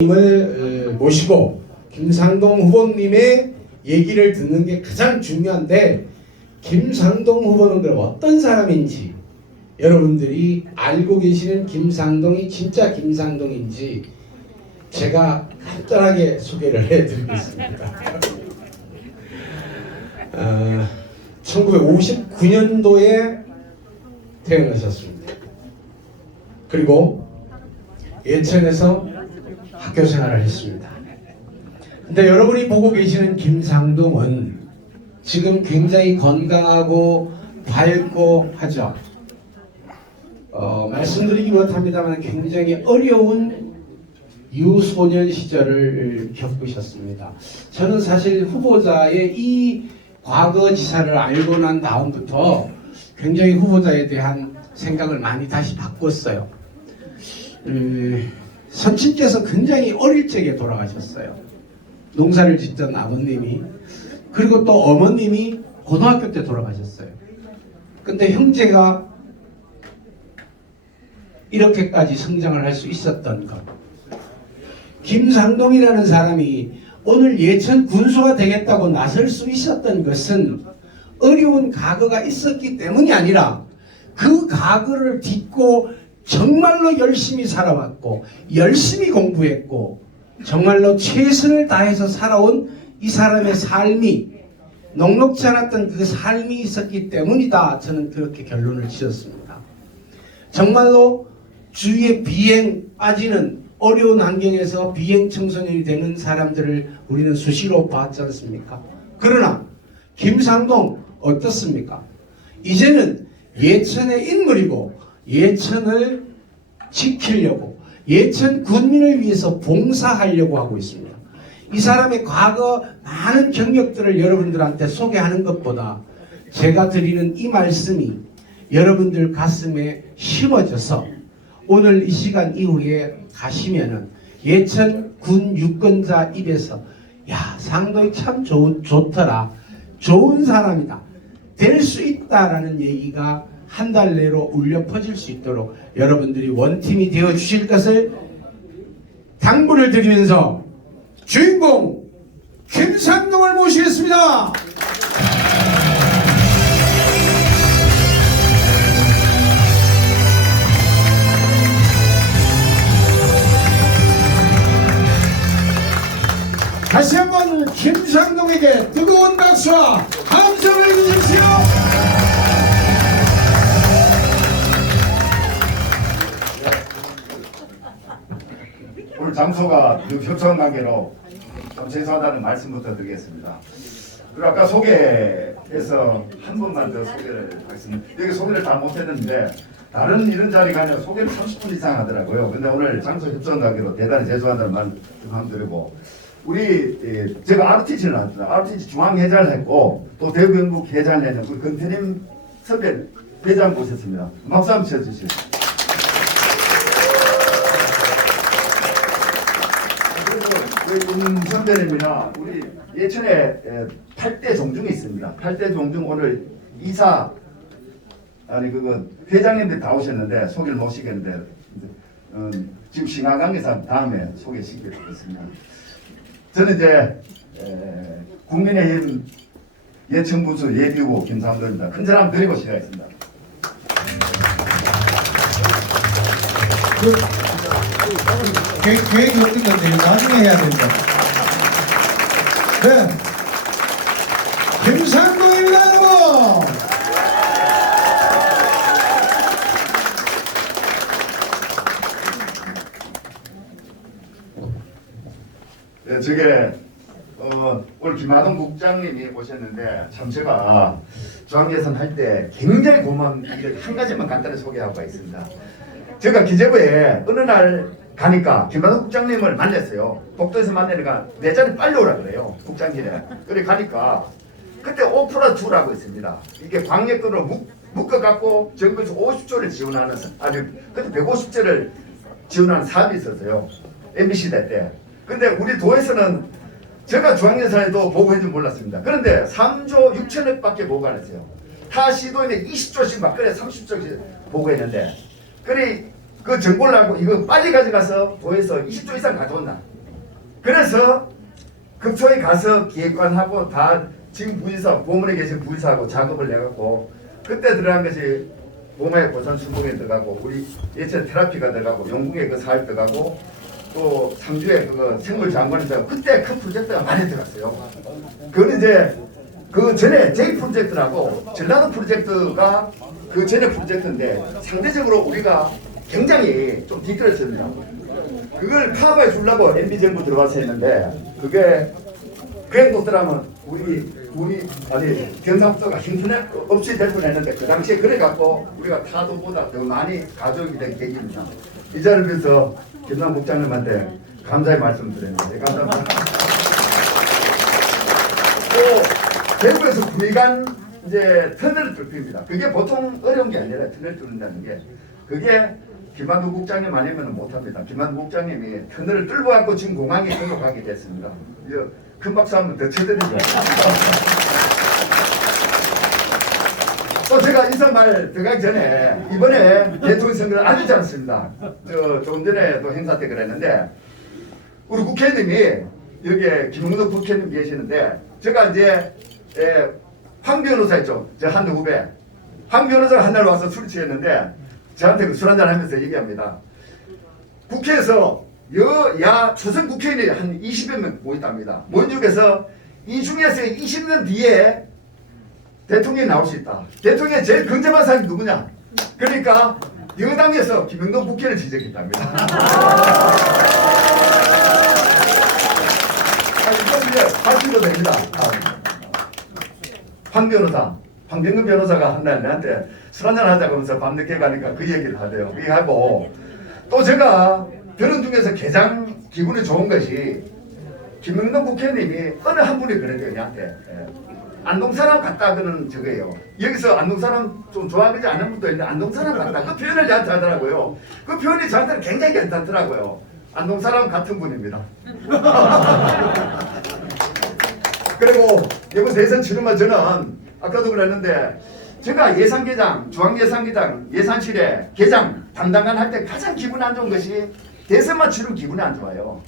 님을 모시고 김상동 후보님의 얘기를 듣는 게 가장 중요한데, 김상동 후보는 그럼 어떤 사람인지, 여러분들이 알고 계시는 김상동이 진짜 김상동인지 제가 간단하게 소개를 해드리겠습니다. 1959년도에 태어나셨습니다. 그리고 예천에서 학교 생활을 했습니다. 근데 여러분이 보고 계시는 김상동은 지금 굉장히 건강하고 밝고 하죠. 말씀드리기 못합니다만 굉장히 어려운 유소년 시절을 겪으셨습니다. 저는 사실 후보자의 이 과거지사를 알고 난 다음부터 굉장히 후보자에 대한 생각을 많이 다시 바꿨어요. 선친께서 굉장히 어릴 적에 돌아가셨어요. 농사를 짓던 아버님이, 그리고 또 어머님이 고등학교 때 돌아가셨어요. 근데 형제가 이렇게까지 성장을 할 수 있었던 것, 김상동이라는 사람이 오늘 예천 군수가 되겠다고 나설 수 있었던 것은 어려운 과거가 있었기 때문이 아니라 그 과거를 딛고 정말로 열심히 살아왔고 열심히 공부했고 정말로 최선을 다해서 살아온 이 사람의 삶이, 녹록지 않았던 그 삶이 있었기 때문이다. 저는 그렇게 결론을 지었습니다. 정말로 주위에 비행 빠지는 어려운 환경에서 비행 청소년이 되는 사람들을 우리는 수시로 봤지 않습니까? 그러나 김상동 어떻습니까? 이제는 예천의 인물이고 예천을 지키려고, 예천 군민을 위해서 봉사하려고 하고 있습니다. 이 사람의 과거 많은 경력들을 여러분들한테 소개하는 것보다 제가 드리는 이 말씀이 여러분들 가슴에 심어져서 오늘 이 시간 이후에 가시면은 예천 군 유권자 입에서 야, 상동이 참 좋더라, 좋은 사람이다, 될 수 있다라는 얘기가 한 달 내로 울려 퍼질 수 있도록 여러분들이 원팀이 되어 주실 것을 당부를 드리면서 주인공 김상동을 모시겠습니다. 다시 한번 김상동에게 뜨거운 박수와 함성을 주십시오. 오늘 장소가 협청 관계로 좀 죄송하다는 말씀부터 드리겠습니다. 그리고 아까 소개해서 한 번만 더 소개를 하겠습니다. 여기 소개를 다 못했는데 다른 이런 자리 가면 소개를 30분 이상 하더라고요. 근데 오늘 장소 협청 관계로 대단히 죄송하다는 말씀 한번 드리고, 우리 제가 RTG를 나왔습니다. RTG 중앙회장을 했고 또 대구경북회장을 했는 우리 권태림 선배 회장 모셨습니다. 박수 한번 쳐주시죠. 우리 선배님이나 우리 예천에 8대 종중이 있습니다. 8대 종중 오늘 이사 회장님들 다 오셨는데 소개를 못 시켰는데 지금 신화관계사 다음에 소개시키겠습니다. 저는 이제 국민의힘 예천군수 예비후보 김상동입니다. 큰 사람 드리고 시작하겠습니다. 계획이 어떤 건데 나중에 해야 된다. 네, 김상동입니다. 네, 저게 오늘 김하동 국장님이 오셨는데 참 제가 중앙예산 할 때 굉장히 고마운 일을 한 가지만 간단히 소개하고 가겠습니다. 제가 기재부에 어느 날 가니까 김하동 국장님을 만났어요. 복도에서 만나니까 내 자리 빨리 오라 그래요, 국장실에. 그래 가니까 그때 5+2라고 있습니다. 이게 광역근으로 묶어갖고 정부에서 50조를 지원하는, 그때 150조를 지원하는 사업이 있었어요, MBC 때. 근데 우리 도에서는 제가 중앙예산에도 보고한 줄 몰랐습니다. 그런데 3조 6천억밖에 보고 안 했어요. 타 시도에 20조씩 막 그래 30조씩 보고했는데, 그래 그 정보를 알고 이거 빨리 가져가서 도에서 20조 이상 가져온다. 그래서 급소에 가서 기획관하고 다 지금 부의사 보문에 계신 부의사하고 작업을 해갖고 그때 들어간 것이 보마의 고산 수목에 들어가고 우리 예천 테라피가 들어가고 영국의 그 사업 들어가고 또 상주의 그 생물 장관에서 그때 큰 프로젝트가 많이 들어갔어요. 그거는 이제 그 전에 J 프로젝트라고 전라도 프로젝트가 그 전에 프로젝트인데 상대적으로 우리가 굉장히 좀 뒤떨어졌습니다. 그걸 커버해 주려고 MB 정부 들어가서 했는데 그게 그행독들하면 우리 아니 경상북도가 힘든 없이 될 뻔했는데 그 당시에 그래 갖고 우리가 타도보다 더 많이 가져오게 된 계기입니다. 이 자리를 빌어서 김남 국장님한테 감사의 말씀드립니다. 네, 감사합니다. 또 대구에서 구리간 이제 터널을 뚫습니다. 그게 보통 어려운 게 아니라 터널 뚫는다는 게 그게 김한두 국장님 아니면 못합니다. 김한두 국장님이 터널을 뚫고 갖고 지금 공항에 등록하게 됐습니다. 큰 박수 한번 더 쳐드리죠. 또 제가 인사 말 들어가기 전에 이번에 대통령 선거를 아주 잘했습니다. 조금 전에 또 행사 때 그랬는데 우리 국회의원님이 여기에 김웅덕 국회의원님 계시는데 제가 이제 황 변호사 있죠. 제 한 후배. 황 변호사가 한 날 와서 술을 취했는데 저한테 술 한잔 하면서 얘기합니다. 국회에서 여야 초선 국회의원이 한 20여 명 모였답니다. 모인 중에서 이 중에서 20년 뒤에 대통령이 나올 수 있다. 대통령이 제일 근접한 사람이 누구냐? 그러니까 여당에서 김영동 국회를 지적했답니다. 이건 이제 밝혀도 됩니다. 황병근 변호사가 한 날 나한테 술 한잔 하자고 하면서 밤늦게 가니까 그 얘기를 하대요. 그 얘기하고 또 제가 들은 중에서 가장 기분이 좋은 것이 김영동 국회의원님이 어느 한 분이 그랬대요. 저한테. 안동 사람 같다 그는 저거예요. 여기서 안동 사람 좀 좋아하지 않는 분도 있는데 안동 사람 같다. 그 표현을 저한테 하더라고요. 그 표현이 저한테는 굉장히 괜찮더라고요. 안동 사람 같은 분입니다. 그리고 이번 대선 치르면 저는 아까도 그랬는데 제가 예산계장, 중앙예산계장, 예산실에 계장 담당관 할 때 가장 기분 안 좋은 것이 대선만 치르면 기분이 안 좋아요.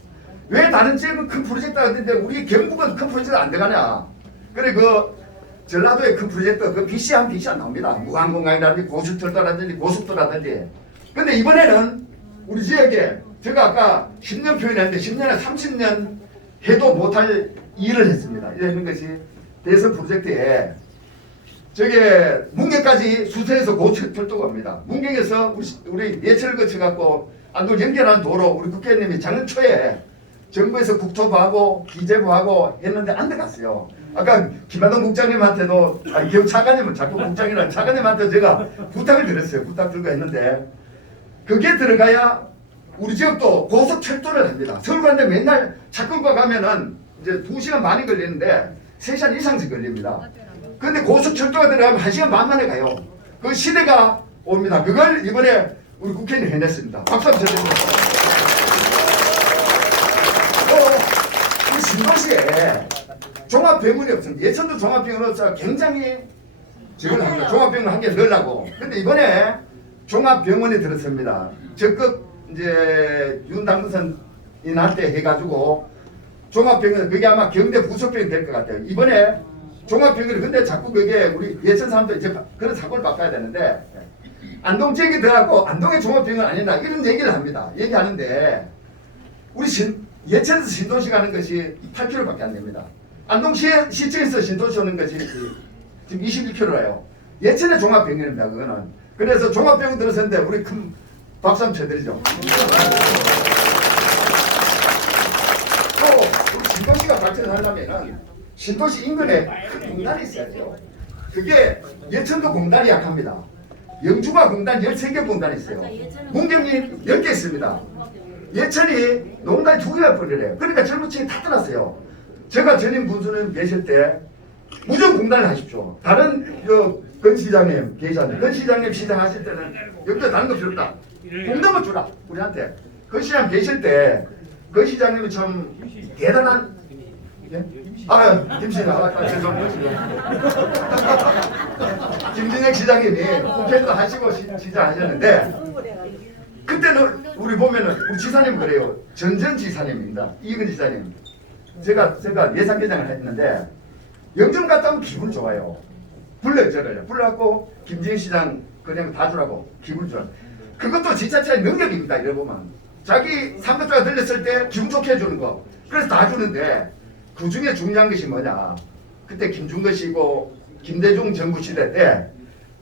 왜 다른 지역은 큰 프로젝트가 있는데 우리 경북은 큰 프로젝트가 안 들어가냐. 그래 그 전라도의 큰 프로젝트 그 BC 안 나옵니다. 무한공강이라든지 고속철도라든지 고속도라든지. 근데 이번에는 우리 지역에 제가 아까 10년 표현했는데 10년에 30년 해도 못할 일을 했습니다. 이런 것이 대선 프로젝트에 저게 문경까지 수서에서 고속철도가 옵니다. 문경에서 우리 예천을 거쳐갖고 안동 연결하는 도로 우리 국회의원님이 작년 초에 정부에서 국토부하고 기재부하고 했는데 안 들어갔어요. 아까 김한동 국장님한테도 기업 차관님은 자꾸 국장이라 차관님한테 제가 부탁을 드렸어요. 부탁 들고 했는데 그게 들어가야 우리 지역도 고속철도를 합니다. 서울 가는데 맨날 차 끌고 가면은 이제 2시간 반이 걸리는데 3시간 이상씩 걸립니다. 근데 고속철도가 들어가면 1시간 반 만에 가요. 그 시대가 옵니다. 그걸 이번에 우리 국회의원이 해냈습니다. 박수 한번 쳐주세요. 우리 신도시에 종합병원이 없습니다. 예천도 종합병원 없어서 굉장히 지원을 합니다. 종합병원 한 개 넣으려고. 근데 이번에 종합병원이 들었습니다. 적극 이제 윤 당선인 한테 해가지고 종합병원 그게 아마 경대 부속병이 될 것 같아요. 이번에 종합병원이 근데 자꾸 그게 우리 예천 사람들 이제 그런 사고를 바꿔야 되는데 안동 지역이 들어가고 안동의 종합병원 아니다 이런 얘기를 합니다. 얘기하는데 우리 예천에서 신도시 가는 것이 8km밖에 안 됩니다. 안동 시청에서 신도시 오는 것이 지금 21km예요. 예천의 종합병원입니다. 그거는. 그래서 종합병원 들었었는데 우리 큰 박수 한번 쳐드리죠. 또 우리 신도시가 발전하려면은 신도시 인근에 큰 공단이 있어야 돼요. 그게 예천도 공단이 약합니다. 영주가 공단 13개 공단이 있어요. 문경이 10개 있습니다. 예천이 농단이 2개가 버리래요. 그러니까 젊은 층이 다 떠났어요. 제가 전임 군수님 계실 때 무조건 공단을 하십시오. 다른 건 시장님 계셨는데 건 시장님 시장하실 때는 여기다 다른 거 필요 없다. 공단만 주라 우리한테. 건 시장 계실 때 건 시장님이 참 대단한 예? 김시장 죄송합니다. 김진혁 시장님이 국회도 하시고 시장하셨는데 그때는 우리 보면은 우리 지사님 그래요. 전전 지사님입니다. 이근 지사님. 제가 예산개장을 했는데 영점 갔다 오면 기분 좋아요. 불러요 저를요. 불러갖고 김진희 시장 그냥 다 주라고 기분 좋아. 그것도 지자체의 능력입니다. 이래 보면 자기 삼겹살가 들렸을 때 기분 좋게 해주는 거. 그래서 다 주는데 그 중에 중요한 것이 뭐냐? 그때 김중것이고 김대중 정부 시대 때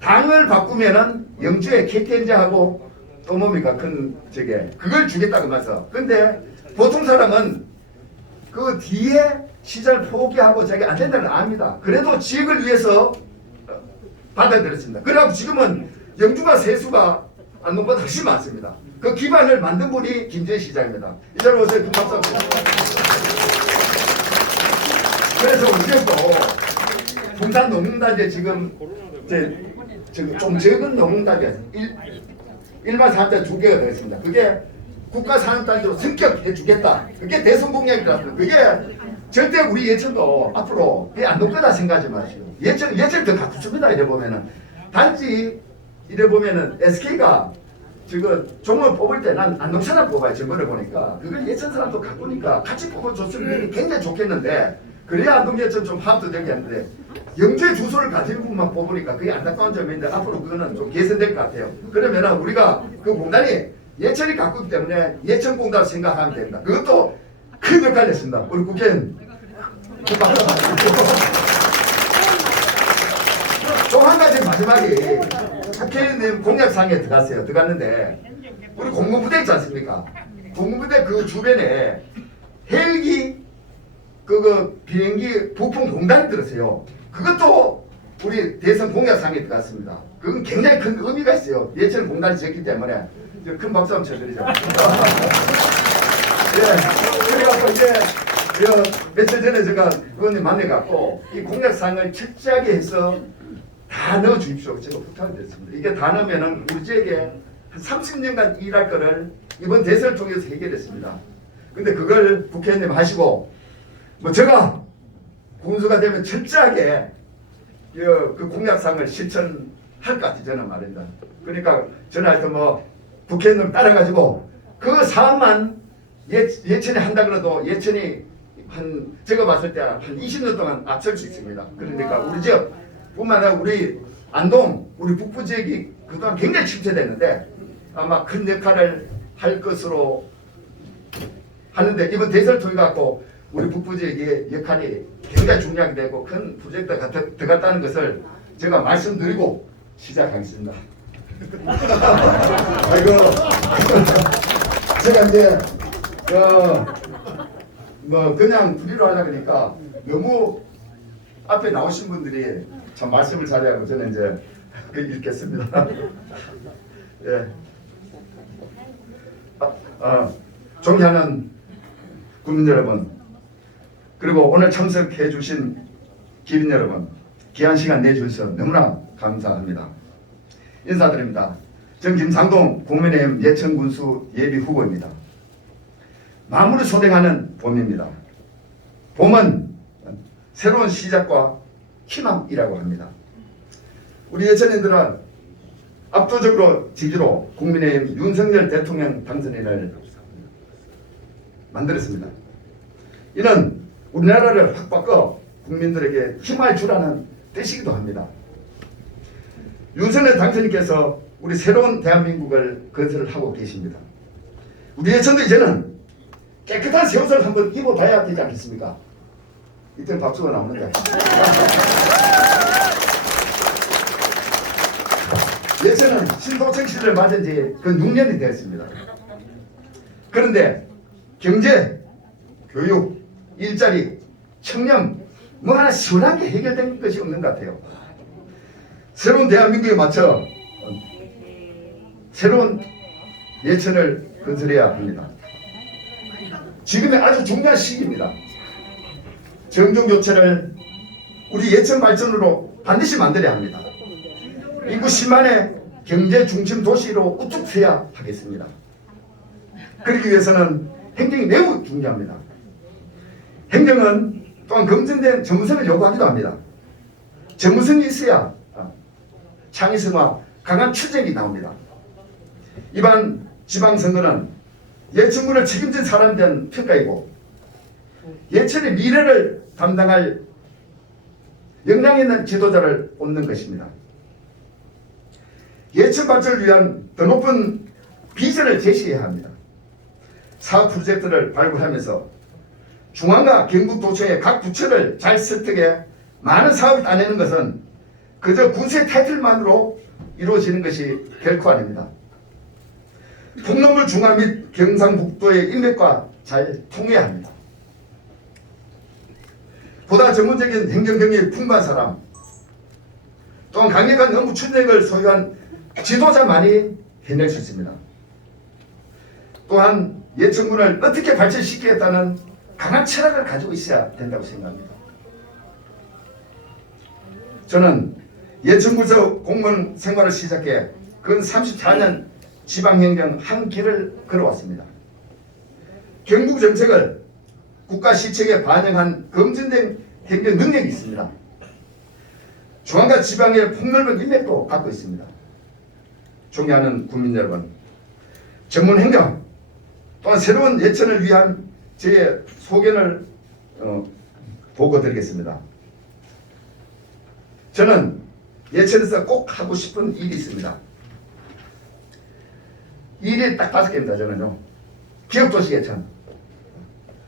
당을 바꾸면은 영주에 KTNG하고 또 뭡니까 큰 저게 그걸 주겠다고 말서. 근데 보통 사람은 그 뒤에 시절 포기하고 자기 안 된다는 걸 압니다. 그래도 지역을 위해서 받아들였습니다. 그래갖고 지금은 영주가 세수가 안동보다 훨씬 많습니다. 그 기반을 만든 분이 김재희 시장입니다. 이 자리에 오세요. 큰 박수 한번. 그래서 우리도 동산 농민단지 지금 좀 적은 농민단지가 1만 4대 2개가 되겠습니다. 그게 국가산업단지로 승격해 주겠다. 그게 대선 공약이라서 그게 절대 우리 예천도 앞으로 안 놓을 거다 생각하지 마시고 예천 더 갖추습니다. 이래 보면은 단지 이래 보면은 SK가 지금 종을 뽑을 때 난 안동 사람 뽑아요. 정보를 보니까 그걸 예천 사람도 갖고니까 같이 뽑아줬으면 굉장히 좋겠는데 그래야 안동 예천 좀 화합도 되겠는데 영주의 주소를 가진 분만 뽑으니까 그게 안타까운 점인데 앞으로 그거는 좀 개선될 것 같아요. 그러면은 우리가 그 공단이 예천이 갖고 있기 때문에 예천 공단을 생각하면 됩니다. 그것도 큰 역할을 했습니다. 우리 국회의원 또 한 가지 마지막에 국회의원 공약상에 들어갔는데 우리 공군부대 있지 않습니까? 공군부대 그 주변에 헬기 그 비행기 부품 공단이 들었어요. 그것도 우리 대선 공약상에 들어갔습니다. 그건 굉장히 큰 의미가 있어요. 예천 공단이 지었기 때문에 큰 박수 한번 쳐드리죠. 예, 그래갖고 이제 며칠 전에 제가 의원님 만나갖고 이 공약상을 철저하게 해서 다 넣어 주십시오. 제가 부탁을 드렸습니다. 이게 다 넣으면은 우리 지역에 한 30년간 일할 거를 이번 대선을 통해서 해결했습니다. 근데 그걸 국회의원님 하시고 뭐 제가 군수가 되면 철저하게 그 공약상을 실천할 것 같아요. 저는 말입니다. 그러니까 저는 하여튼 뭐 국회의원님 따라가지고 그 사업만 예천이 한다 그래도 예천이 한 제가 봤을 때 한 20년 동안 앞설 수 있습니다. 그러니까 우리 지역 뿐만 아니라 우리 안동 우리 북부 지역이 그동안 굉장히 침체됐는데 아마 큰 역할을 할 것으로 하는데 이번 대선을 통해 갖고 우리 북부 지역의 역할이 굉장히 중요하게 되고 큰 프로젝트가 들어갔다는 것을 제가 말씀드리고 시작하겠습니다. 아이고 제가 이제 뭐 그냥 프리로 하려 그러니까 너무 앞에 나오신 분들이 참 말씀을 잘하고 저는 이제 그 읽겠습니다. 예. 존경하는 국민 여러분, 그리고 오늘 참석해 주신 기빈 여러분, 귀한 시간 내주셔서 너무나 감사합니다. 인사드립니다. 전 김상동 국민의힘 예천군수 예비 후보입니다. 마무리 소생하는 봄입니다. 봄은 새로운 시작과 희망이라고 합니다. 우리 예천인들은 압도적으로 지지로 국민의힘 윤석열 대통령 당선인을 만들었습니다. 이는 우리나라를 확 바꿔 국민들에게 힘을 주라는 뜻이기도 합니다. 윤석열 당선인께서 우리 새로운 대한민국을 건설하고 계십니다. 우리 예천도 이제는 깨끗한 새 옷을 한번 입어봐야 되지 않겠습니까? 이때는 박수가 나오는데 예천은 신도청 시대를 맞은 지 그 6년이 되었습니다. 그런데 경제, 교육, 일자리, 청년 뭐 하나 시원하게 해결된 것이 없는 것 같아요. 새로운 대한민국에 맞춰 새로운 예천을 건설해야 합니다. 지금이 아주 중요한 시기입니다. 정경교체를 우리 예천 발전으로 반드시 만들어야 합니다. 인구 10만의 경제 중심 도시로 우뚝 서야 하겠습니다. 그러기 위해서는 행정이 매우 중요합니다. 행정은 또한 검증된 전문성을 요구하기도 합니다. 전문성이 있어야 창의성과 강한 추진이 나옵니다. 이반 지방선거는 예천군을 책임진 사람에 대한 평가이고 예천의 미래를 담당할 역량 있는 지도자를 뽑는 것입니다. 예천 발전을 위한 더 높은 비전을 제시해야 합니다. 사업 프로젝트를 발굴하면서 중앙과 경북도청의 각 부처를 잘 설득해 많은 사업을 따내는 것은 그저 군수의 타이틀만으로 이루어지는 것이 결코 아닙니다. 풍남을 중앙 및 경상북도의 인맥과 잘 통해야 합니다. 보다 전문적인 행정 경력이 풍부한 사람, 또한 강력한 업무 추진력을 소유한 지도자만이 해낼 수 있습니다. 또한 예천군을 어떻게 발전시키겠다는 강한 철학을 가지고 있어야 된다고 생각합니다. 저는 예천군에서 공무원 생활을 시작해 근 34년 지방행정 한 길을 걸어왔습니다. 경북 정책을 국가 시책에 반영한 검증된 행정 능력이 있습니다. 중앙과 지방의 폭넓은 인맥도 갖고 있습니다. 존경하는 국민 여러분, 전문 행정 또한 새로운 예천을 위한 제 소견을 보고드리겠습니다. 저는 예천에서 꼭 하고 싶은 일이 있습니다. 일이 딱 5개입니다. 저는요. 기업도시 예천,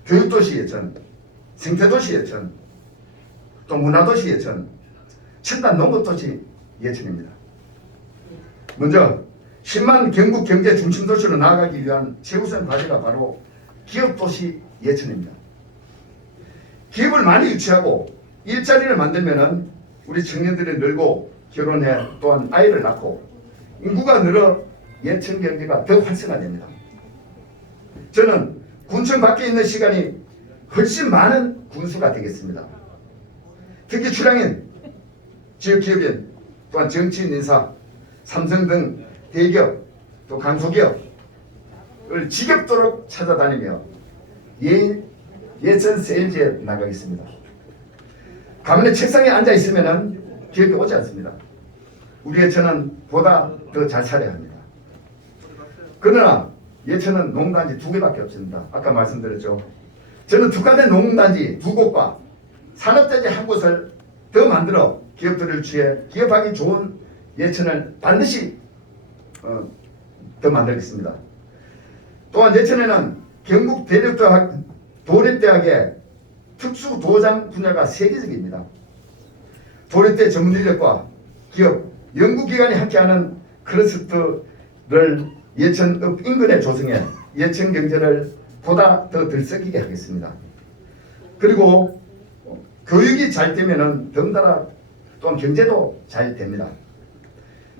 교육도시 예천, 생태도시 예천, 또 문화도시 예천, 첨단 농업도시 예천입니다. 먼저 10만 경북 경제 중심 도시로 나아가기 위한 최우선 과제가 바로 기업도시 예천입니다. 기업을 많이 유치하고 일자리를 만들면은 우리 청년들이 늘고 결혼해 또한 아이를 낳고 인구가 늘어 예천 경제가 더 활성화됩니다. 저는 군청 밖에 있는 시간이 훨씬 많은 군수가 되겠습니다. 특히 출향인, 지역기업인, 또한 정치인 인사, 삼성 등 대기업, 또 강소기업을 지겹도록 찾아다니며 예천 세일즈에 나가겠습니다. 가문의 책상에 앉아 있으면 기업이 오지 않습니다. 우리 예천은 보다 더 잘 살아야 합니다. 그러나 예천은 농단지 2개밖에 없습니다. 아까 말씀드렸죠. 저는 특화된 농단지 2곳과 산업단지 1곳을 더 만들어 기업들을 유치해 기업하기 좋은 예천을 반드시 더 만들겠습니다. 또한 예천에는 경북 도립대학의 특수도장 분야가 세계적입니다. 도립대 전문 인력과 기업, 연구기관이 함께하는 클러스터를 예천읍 인근에 조성해 예천 경제를 보다 더 들썩이게 하겠습니다. 그리고 교육이 잘 되면은 덩달아 또한 경제도 잘 됩니다.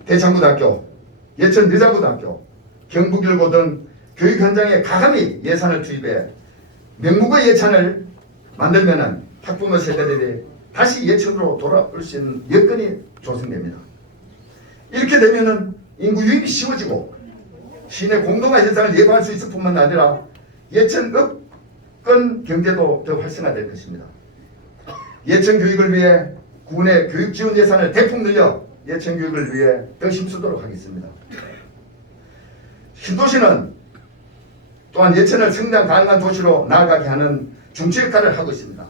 대창고등학교, 예천 여자고등학교, 경북일고 등 교육 현장에 가감히 예산을 투입해 명목의 예천을 만들면은 학부모 세대들이 다시 예천으로 돌아올 수 있는 여건이 조성됩니다. 이렇게 되면은 인구 유입이 쉬워지고 시내 공동화 현상을 예고할 수 있을 뿐만 아니라 예천 읍권 경제도 더 활성화될 것입니다. 예천 교육을 위해 군의 교육 지원 예산을 대폭 늘려 예천 교육을 위해 더 힘쓰도록 하겠습니다. 신도시는 또한 예천을 성장 가능한 도시로 나아가게 하는 중추 역할을 하고 있습니다.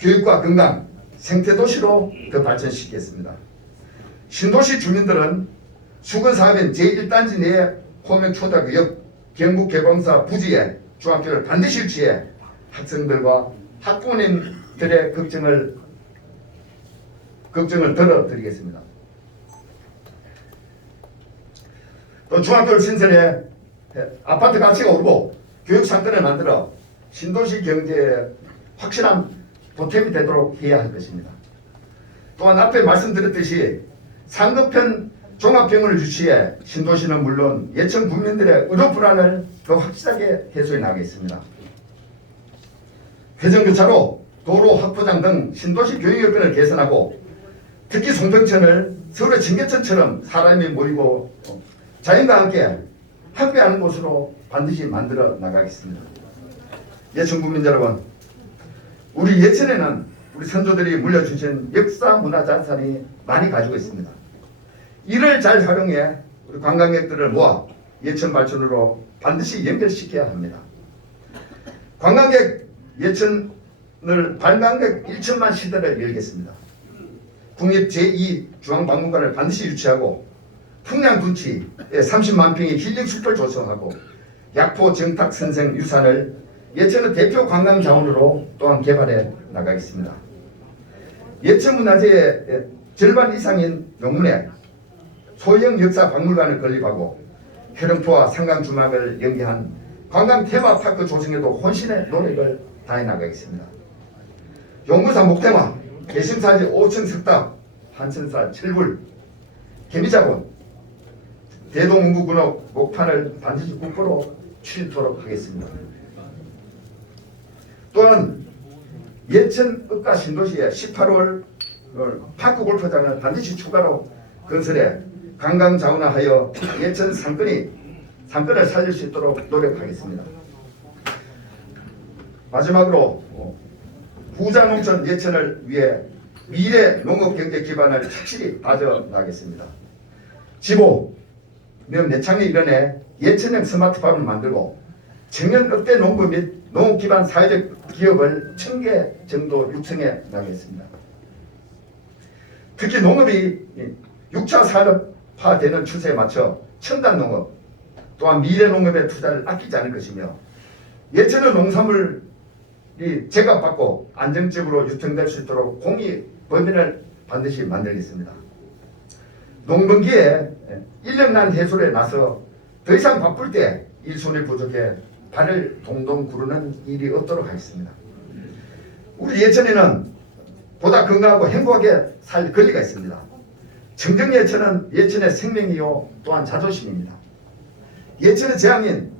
교육과 건강, 생태도시로 더 발전시키겠습니다. 신도시 주민들은 수건사업인 제1단지 내에 호명초등학교 옆 경북개방사 부지에 중학교를 반드시 유치해 학생들과 학부모님들의 걱정을 덜어드리겠습니다. 또 중학교를 신설해 아파트 가치가 오르고 교육 상권을 만들어 신도시 경제에 확실한 보탬이 되도록 해야 할 것입니다. 또한 앞에 말씀드렸듯이 상급편 종합병원을 유치해 신도시는 물론 예천 국민들의 의료 불안을 더 확실하게 해소해 나가겠습니다. 회전교차로, 도로 확보장 등 신도시 교육 여건을 개선하고 특히 송평천을 서울의 진계천처럼 사람이 모이고 자연과 함께 함께하는 곳으로 반드시 만들어 나가겠습니다. 예천 국민 여러분, 우리 예천에는 우리 선조들이 물려주신 역사 문화 자산이 많이 가지고 있습니다. 이를 잘 활용해 우리 관광객들을 모아 예천 발전으로 반드시 연결시켜야 합니다. 관광객 예천을 관광객 1천만 시대를 열겠습니다. 국립 제2중앙박물관을 반드시 유치하고 풍량 둔치에 30만 평의 힐링 숲을 조성하고 약포 정탁 선생 유산을 예천의 대표 관광 자원으로 또한 개발해 나가겠습니다. 예천 문화재의 절반 이상인 용문에 소형 역사 박물관을 건립하고 해령포와 상강 주막을 연계한 관광 테마파크 조성에도 혼신의 노력을 다해 나가겠습니다. 용문사 목대화, 개심사지 5층 석탑, 한천사 철불, 개미자본, 대동문구군옥 목판을 반드시 국보로 추진토록 하겠습니다. 또한 예천 읍가 신도시에 18월 파크 골프장을 반드시 추가로 건설해 관광 자원화하여 예천 상권을 살릴 수 있도록 노력하겠습니다. 마지막으로 부자 농촌 예천을 위해 미래 농업 경제 기반을 착실히 다져나가겠습니다. 지보 매창의 일원에 예천형 스마트팜을 만들고 청년 억대 농부 및 농업 기반 사회적 기업을 1000개 정도 육성해 나가겠습니다. 특히 농업이 6차 산업화되는 추세에 맞춰 첨단 농업 또한 미래 농업에 투자를 아끼지 않을 것이며 예천의 농산물이 제값받고 안정적으로 유통될 수 있도록 공의 범위를 반드시 만들겠습니다. 농번기에 인력난 해소에 나서 더 이상 바쁠 때 일손이 부족해 발을 동동 구르는 일이 없도록 하겠습니다. 우리 예천에는 보다 건강하고 행복하게 살 권리가 있습니다. 청정 예천은 예천의 생명이요 또한 자존심입니다. 예천의 재앙인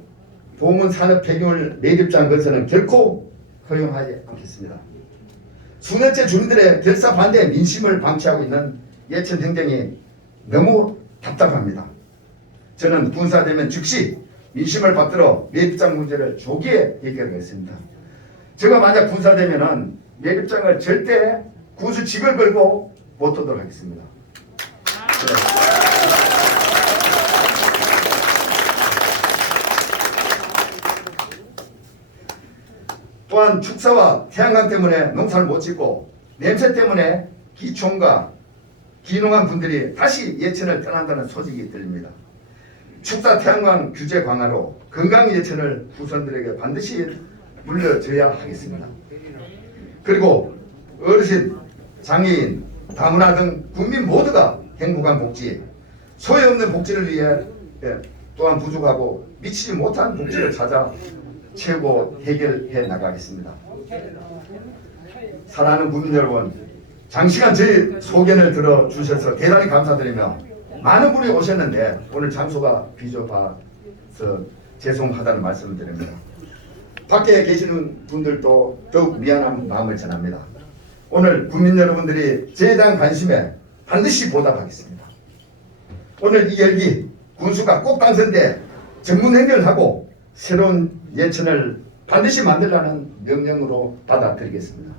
보문 산업 폐기물 매립장 건설은 결코 허용하지 않겠습니다. 수년째 주민들의 결사 반대 민심을 방치하고 있는 예천 행정이 너무 답답합니다. 저는 군사되면 즉시 민심을 받들어 매립장 문제를 조기에 해결하겠습니다. 제가 만약 군사되면은 매립장을 절대 군수직을 걸고 못 하도록 하겠습니다. 또한 축사와 태양광 때문에 농사를 못 짓고 냄새 때문에 기촌과 기농한 분들이 다시 예천을 떠난다는 소식이 들립니다. 축사 태양광 규제 강화로 건강 예천을 후손들에게 반드시 물려줘야 하겠습니다. 그리고 어르신, 장애인, 다문화 등 국민 모두가 행복한 복지, 소외 없는 복지를 위해 또한 부족하고 미치지 못한 복지를 찾아 최고 해결해 나가겠습니다. 사랑하는 국민 여러분, 장시간 저희 소견을 들어주셔서 대단히 감사드리며 많은 분이 오셨는데 오늘 장소가 비좁아서 죄송하다는 말씀을 드립니다. 밖에 계시는 분들도 더욱 미안한 마음을 전합니다. 오늘 국민 여러분들이 저에 대한 관심에 반드시 보답하겠습니다. 오늘 이 열기 군수가 꼭 당선돼 정문 행렬하고 새로운 예천을 반드시 만들라는 명령으로 받아들이겠습니다.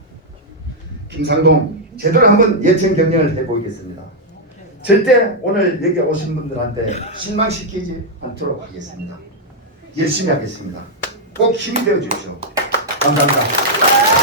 김상동 제대로 한번 예천 경영을 해보겠습니다. 절대 오늘 여기 오신 분들한테 실망시키지 않도록 하겠습니다. 열심히 하겠습니다. 꼭 힘이 되어 주십시오. 감사합니다.